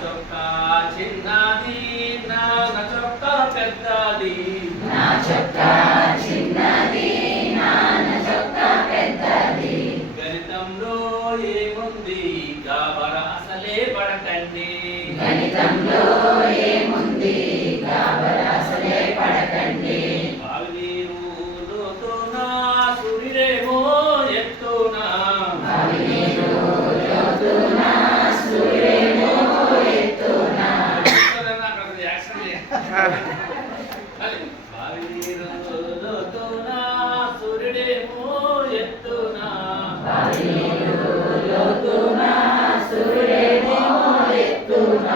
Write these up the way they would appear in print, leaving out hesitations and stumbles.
చొక్కా చిన్నది నా చొక్కా పెద్దది నా చొక్కా చిన్నది నా చొక్కా పెద్దది గణితంలో ఏముంది గాబరా అసలే పడకండి గణితంలో ఏముంది గాబరా అసలే పడకండి బావి నీరు లోతున సూర్యుడేమో ఎత్తున బావి నీరు లోతున సూర్యుడేమో ఎత్తున బావి నీరు లోతున సూర్యుడేమో ఎత్తున బావి నీరు లోతున సూర్యుడేమో ఎత్తున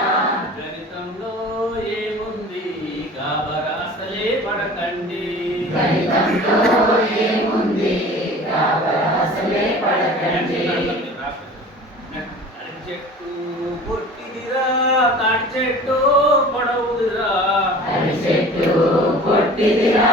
గణితంలో ఏముంది గాబరా అసలే పడకండి గణితంలో ఏముంది గాబరా అసలే పడకండి అరటి చెట్టు పొట్టిదిరా తాటి చెట్టు పొడవుదిరా అరటి చెట్టు పొట్టిదిరా